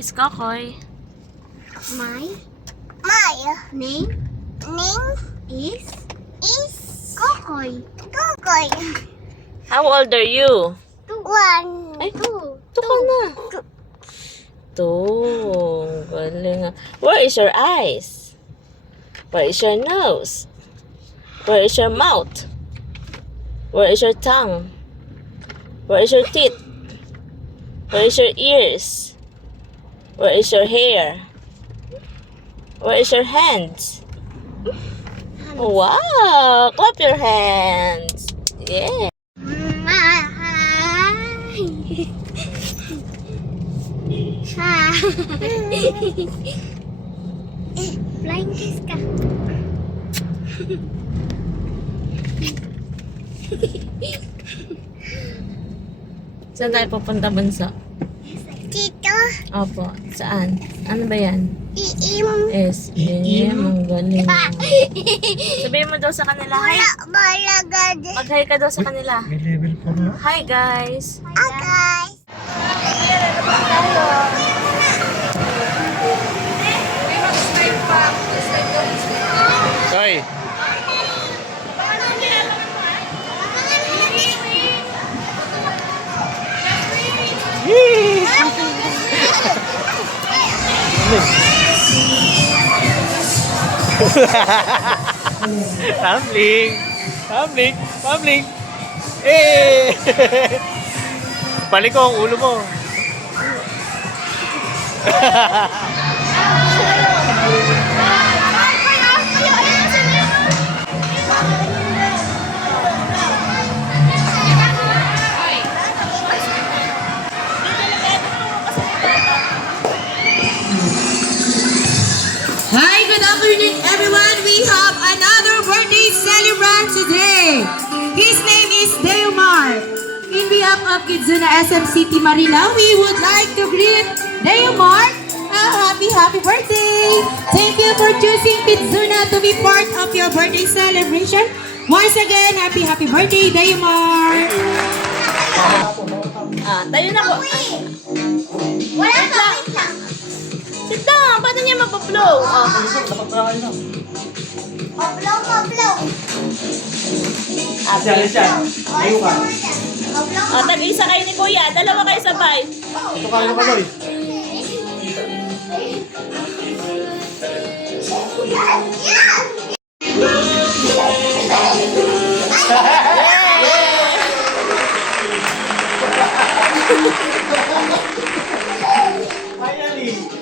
is Kokoy. My Name is is Kokoy. Kokoy. How old are you? One. Ay, Two. ito ka na. Two. Galing nga. Where is your eyes? Where is your nose? Where is your mouth? Where is your tongue? Where is your teeth? Where is your ears? Where is your hair? Where is your hands? Wow! Clap your hands. Yeah. Flying kiss ka. Saan tayo pupunta, Bunso? Tito. Opo. Saan? Ano ba yan? Iim. SM. Ang galing. Sabihin mo daw sa kanila, hi. Balagad. Mag-hi ka daw sa kanila. May level 4 na. Hi, guys. Okay. Toy! Tumbling! Tumbling! Tumbling! Eh! Balik ko ang ulo mo. Hi, good afternoon everyone. We have another birthday celebrant today. His name is Deomar. In behalf of Kidzuna SM City Manila, we would like to greet Deomar a happy birthday. Thank you for choosing Kidzuna to be part of your birthday celebration. Once again, happy birthday, Deomar. Tayo na po. Wala ka. Sit down. Paano niya mapaplow? Oblong. Tag-isa kayo ni Kuya. Dalawa kayo sabay. Ito kaya ka, Toy. Finally!